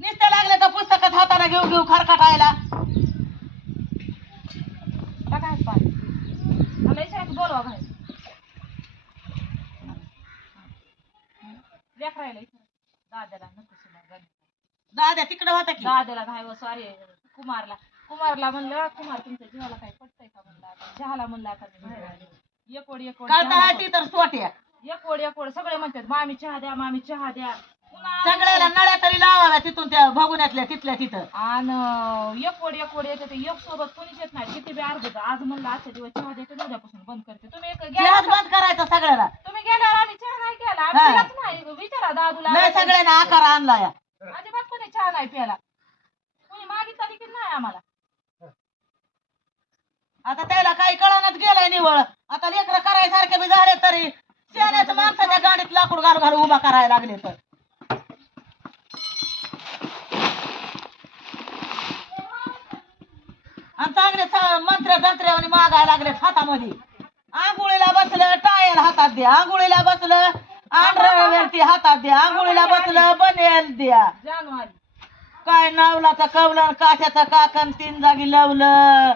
नुसतं लागले तर पुस्तकात हाताने घेऊ घेऊ खरकटायला काय पाणी मला बोलवा बाहेर. लेकरायला दाद्याला नको. दाद्या तिकडे होता की? दाद्याला घाय व सॉरी कुमारला. कुमारला म्हणलं कुमार तुमच्या जीवाला काही पटतंय का म्हणलं आता? चहाला म्हणलं आता मी बाहेर आले. एक ओढ एक ओढ कळता चहा हाती तर सोट्या. एक ओढ एक ओढ सगळे म्हणतात मामी चहा द्या मामी चहा द्या. सगळ्याला नळ्या तरी लावाव्या तिथून त्या भगुण्यातल्या तिथल्या तिथं. आणि एक ओढ एक ओढ येते. ते एक सोबत कोणीच येत नाही. किती बी अर्ध आज म्हणलं आजच्या दिवस चहा देते उद्यापासून बंद करते. तुम्ही एक बंद करायचा सगळ्याला. तुम्ही गेल्यावर आम्ही चहा नाही केला हा. नाही. विचारा दादूला. सगळ्यांना आकार आणला या. अजिबात कोणी चहा नाही प्याला कोणी मागितला देखील नाही आम्हाला? आता त्याला काही कळणच गेलाय निवळ आता लेकर करायसारखे बी झाले तरी. शेण्याचं माणसाच्या गाडीत लाकूड घालू घालू उभा करायला लागले तर. स- मंत्र तंत्र्यावानी मागायला लागले हातामध्ये. आंघोळीला बसलं टायल हातात द्या. आंघोळीला बसलं आंध्रवरती हातात द्या. आंघोळीला बसलं बनेल द्या. काय नावलाचं कवलं काशाचं काकण तीन जागी लावलं.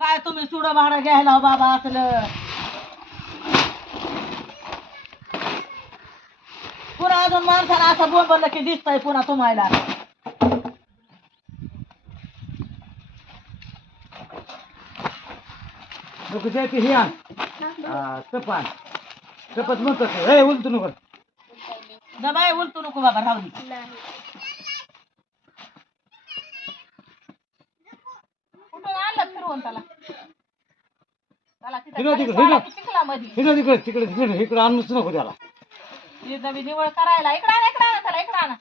काय तुम्ही सुड भाडं घ्यायला हो बाबा असलं. पुन्हा अजून माणसानं असं बोंबलं की दिसतंय पुन्हा तुम्हाला. नको जायचं हे आण. हा, चप आण. चपच म्हणतो ते. ए उलटू नको. दबाय उलटू नको बाबा राहू दे. कुठून आणलं फिरवून त्याला? त्याला हिरो तिकडे, हिरो. तिकडे तिकडे तिकडे तिकडे इकडे आणूच नको त्याला. दबी निवळ करायला. इकडे आणा इकडे आणा त्याला इकडे आणा.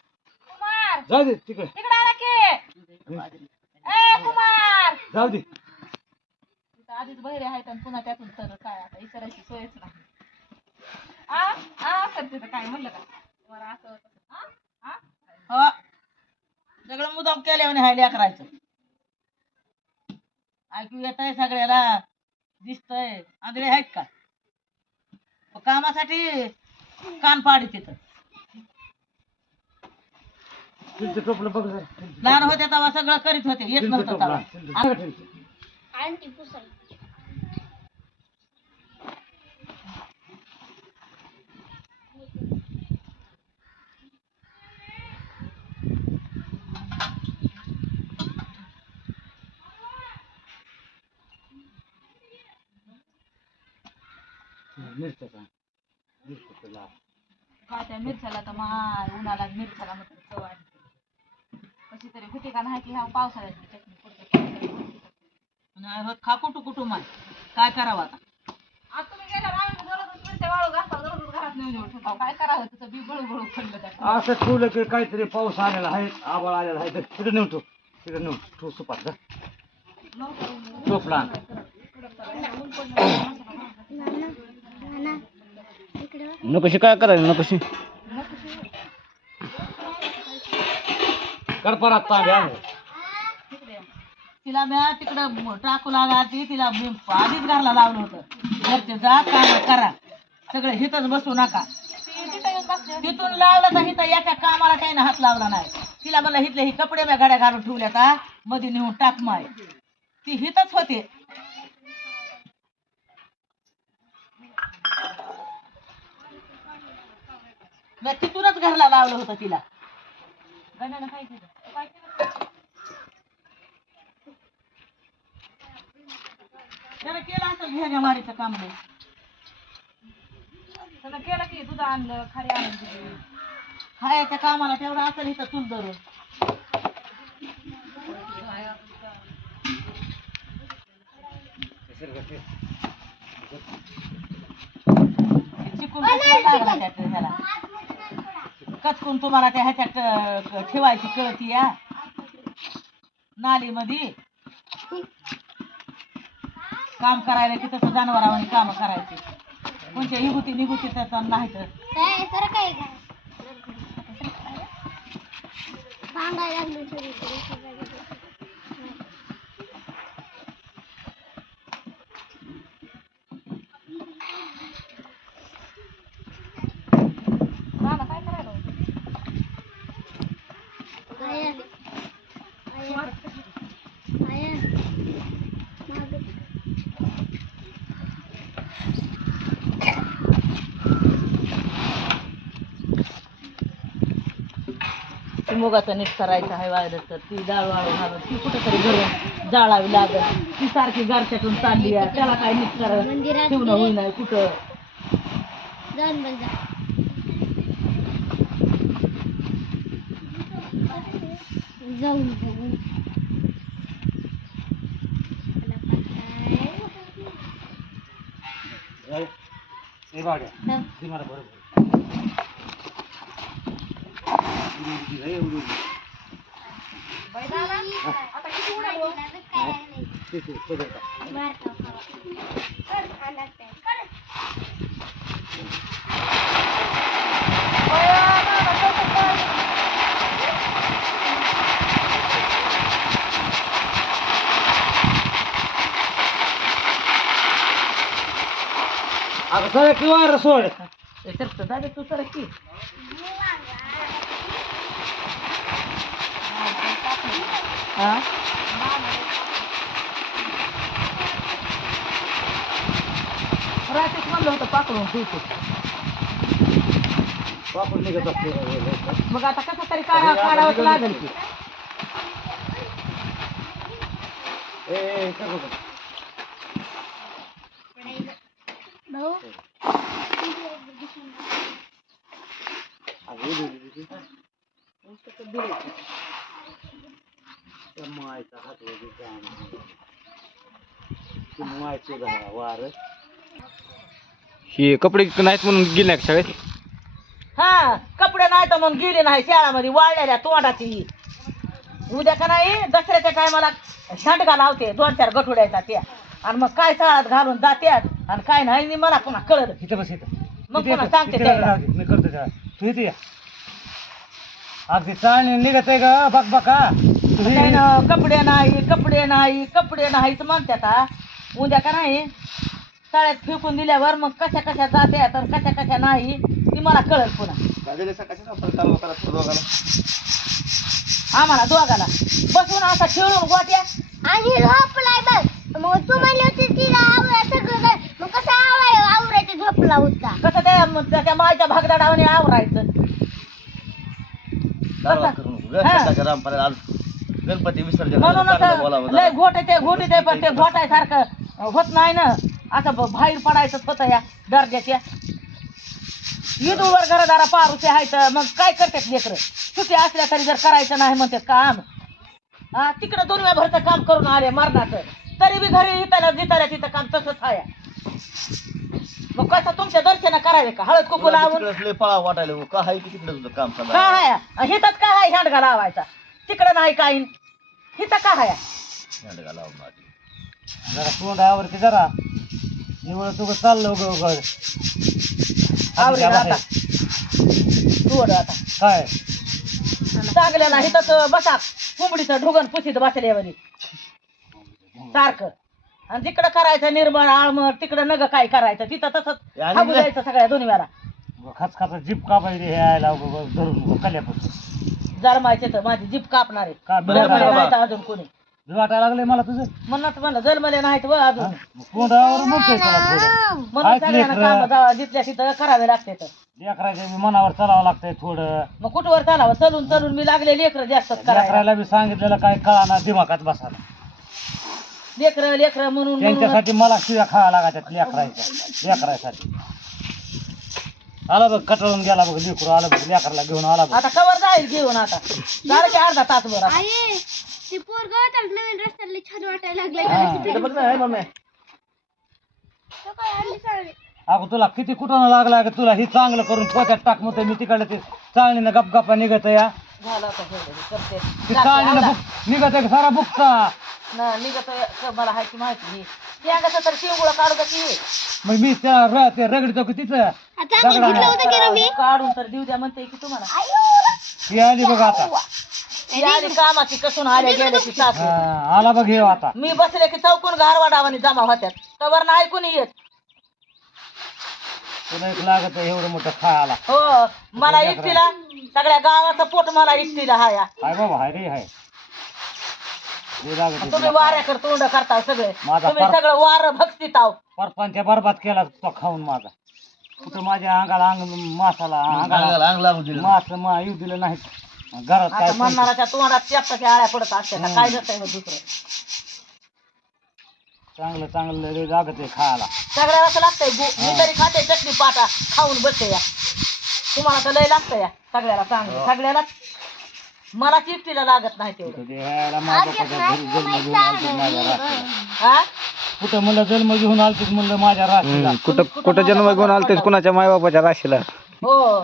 कुमार. जाऊ दे तिकडे. इकडे आणा की. ए कुमार. जाऊ दे. बहिरे आहेत आणि पुन्हा त्यातून तर काय आता इतरायची सोयच नाही. आ? आ? करते तर काय म्हणलं का? असं? हो. सगळं मुदाम केल्याने हायल्या करायचं ऐकू येत आहे सगळ्याला? दिसतंय. आंधळे आहेत का? कामासाठी कान पाडी तिथं. लहान होते तेव्हा सगळं करीत होते. येत नव्हतं टोपलं तेव्हा आण. तुमचं. मिरच्या का? मिरच्याचं लाल. काय त्या मिरच्याला तर माय उन्हाला मिरच्याला म्हटलं चव आली कशी तरी होती का नाही की ह्या पावसाळ्याची चटणी पुढच्या नाही होत खा कुटू कुटुंब आहे काय करावं आता? आता तुम्ही गेल्यावर आम्ही दररोज मिरच्या वाळू घालता दररोज घरात नेऊन येऊन ठेवतो काय करावं तुझं बी बळू बळू पडलं त्यात असं ठेवलं की काहीतरी पाऊस आलेला आहे आबाळ आलेला आहे तर तिकडे नेऊन ठेव तिकडे नेऊन ठेव सुपात जा टोपला आण. नकोशी काय करायला नकोशी? कर परत तांबे आण. तिला मी तिकडं टाकू लागायची तिला मी आधीच घरला लावलं होतं. घरचे जा काम करा. सगळे हिथंच बसू नका. ती. तिथून लावलं तर हिथं एका कामाला त्यानं हात लावला नाही. तिला म्हणलं हिथले ही कपडे मी गाड्या घालून ठेवल्या का मध्ये नेऊन टाक माय. ती हिथंच होते. मी तिथूनच घरला लावलं होतं तिला. गण्यानं काय केलं? काय केलं? त्यानं केलं असं घ्याच्या मारीचं काम नाही त्यानं केलं की दूध आणलं खारी आणून दिली. खायच्या कामाला तेवढं असेल इथं चूल धरून. चिकून ह्याला. कचकून तुम्हाला त्या ह्याच्यात अं, ठेवायची कळती या नालीमध्ये. काम करायला की तसं जनावरांनी काम करायची. कोणत्या इगुती निगुती त्याचा नाही तर सांगायला सगळीकडे ती मुगाचं नीट करायचं आहे वायरस तर ती डाळ वाळू घालून ती कुठेतरी घरून जाळावी लागल. ती सारखी गारच्यातून चालली आहे. त्याला काय नीट करा मंदिरात ठेवणं होई नाही कुठं? जाऊन बंद जा. जाऊन मला हा. मला बरोबर अगं सर किंवा सोड तर दादा तू सर की हा? रात्रीच म्हणलं होतं पाकडून ठेवतो वापर निघत असते. मग आता कसं तरी काढा काढावंच लागेल की. ए, कर बघ. त्या मायचा हात वगैरे जाणार. ते मायचं झाला वार हे कपडे नाहीत म्हणून गेले नाही का शाळेत हा कपडे नाही तर मग गेले नाही शाळामध्ये वाळलेल्या तोंडाची. उद्या का नाही दसऱ्याच्या टायमाला सांडगा लावते दोन चार गठुड्याचा त्या आणि मग काय चाळात घालून जात्यात आणि काय नाही आणि मला पुन्हा कळलं इथं बस इथं मग इथे पुन्हा येतो. सांगते इथे त्याला. राहू दे. मी करतो त्याला तू इथे या अगदी चाळणी निघत आहे का बघ बघा हे- त्यानं कपडे नाही कपडे नाही कपडे नाहीच म्हणतात हा. उद्या का नाही? शाळेत फेकून दिल्यावर मग कशा कशा जात्यात तर कशा कशा नाही ती मला कळल पुन्हा. आम्हाला दोघाला. बसून असा खेळून गोट्या. आणि झोपलाय बघ. मग तू म्हणली होती तिला आवरा सगळं झालं. मग कसं आवराय आवरायचं झोपला होता? कसं त्या मग त्या मायच्या भागदाडावाने आवरायचं. कसं? हा. गणपती विसर्जन म्हणूनच लय घोटे ते घोटे ते पण ते घोटायसारखं होत नाही ना. असं ब- बाहेर पडायचं होतं या दर्जाच्या ईदूवर घरदारा पारुसे आहेत. मग काय करतात लेकरं? सुट्टी असल्या तरी जर करायचं नाही म्हणतात काम. हा तिकडं दोन भरचं काम करून आले मरणाचं. तरी बी घरी इथं जिथं तिथं काम तसंच आहे. मग कसं तुमच्या दर्शन करावे का? हळद कुकू लावून? पळा वाटायला. हो. का आहे की तिकडे तुझं काम चालू काय आहे काय आहे हांडगा लावायचा? तिकडं नाही काय. आहे शेंडगा लावून आली. जरा तोंड आवरते जरा. निवळ तू चाललो ग उघड आवरेल आता. आता. काय? चांगल्याला हिथंच बसा. कोंबडीचं ढोगण पुसीत बसल्यावर सारखं. आणि जिकडं करायचं निर्मळ आळमळ तिकडं नग काय करायचं तिथं तसंच आणि हागू नाही. द्यायचं सगळ्या दोन्ही वेळा. खास खास जीप का पाहिजे हे यायला धरून कल्यापासून जरमायचे तर माझी जीप कापणार आहे. बरं जन्मले बाबा. नाहीत अजून कोणी. वाटायला लागले मला तुझं? म्हणूनच म्हणलं जन्मले नाहीत व अजून. तोंडावर म्हणतोय तुला थोडं म्हणून ऐक सगळ्यांना लेकरं. काम जावा जिथल्या तिथं करावे लागते तर. लेकराच्या बी मनावर चालावं लागतंय थोडं. मग कुठवर चालावं? चलून चलून मी लागले लेकर जास्त करायला. लेकराला बी सांगितलेलं काय कळाना दिमागात बसायला. लेकर लेकर म्हणून म्हणून. त्यांच्यासाठी मला शिव्या खावा लागायच्यात लेकरायच्या लेकरासाठी आला बघ कटळून गेला बघ लेकरू आला बघ लेकराला घेऊन आला बघ आता कवर जाईल घेऊन आता झालं की अर्धा तास बरं आई ती पोरग नवीन रस्त्याला छान वाटायला. लागले इथं बघ ना, हे मम्मी. सकाळी आणली साडी. अगं तुला किती कुठं लागला का तुला हे चांगलं करून पोत्यात टाक म्हणतोय मी तिकडे ते चाळणीनं गपगपा निघत या झालं. करते. बुक निघत आहे सारा बुकचा ना निघत क- मला हायची माहिती ते अंगाचं तर शिवगुळा काढू का मग मी त्या र- ते रगडतो की तिथं आता आम्ही घेतलं होतं की रवी? काढून तर देऊ द्या म्हणते की तुम्हाला. ती आली बघ आता. ती आली कामाची कसून आल्या गेल्या की सासू. हा, आला बघ हे आता. मी बसले की चौकून गारवाडावानी जमा होत्यात. तवर नाही ऐकून येत. तुला एक लागत आहे एवढं मोठं खायला. हो मला एकटीला सगळ्या गावाचं पोट मला एकटीला हाया. हाय बाबा हाय रे हाय. लय लागत आहे तुम्ही तुला. वाऱ्याकर तोंड करता सगळे. माझा तुम्ही फार- सगळं वार भक्तीत आहो परपंच बरबाद केला तो खाऊन माझा. कुठं माझ्या अंगाला अंग मासाला अंगाला अंगाला अंग लागू दिलं. मास मा येऊ दिलं नाही. घरात काय आता म्हणणाराच्या तोंडात चेपटाच्या आळ्या पडत असते. काय नसतंय मग दुसरं? चांगलं चांगलं लागत आहे खायला. सगळ्यालाच लागतंय गो मी तरी खाते चटणी पाटा खाऊन बसते या. तुम्हाला तर लय लागतं या सगळ्याला चांगलं. सगळ्यालाच मला चिठ्ठीला लागत नाही तेवढं. कुठं ते ह्याला माझ्या घरी जन्म घेऊन माझ्या राशीला हा? कुठं म्हणलं जन्म घेऊन आलतीत म्हणलं माझ्या राशीला हम्म, कुठं कुठं जन्म घेऊन आलतेच कुणाच्या मायबापाच्या राशीला? हो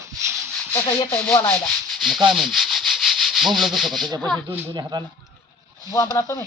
तसं येतंय बोलायला. मग काय म्हणे? बोंबलं त्याच्या पैसे दोन दोन्ही हातानं. बोंबला तुम्ही?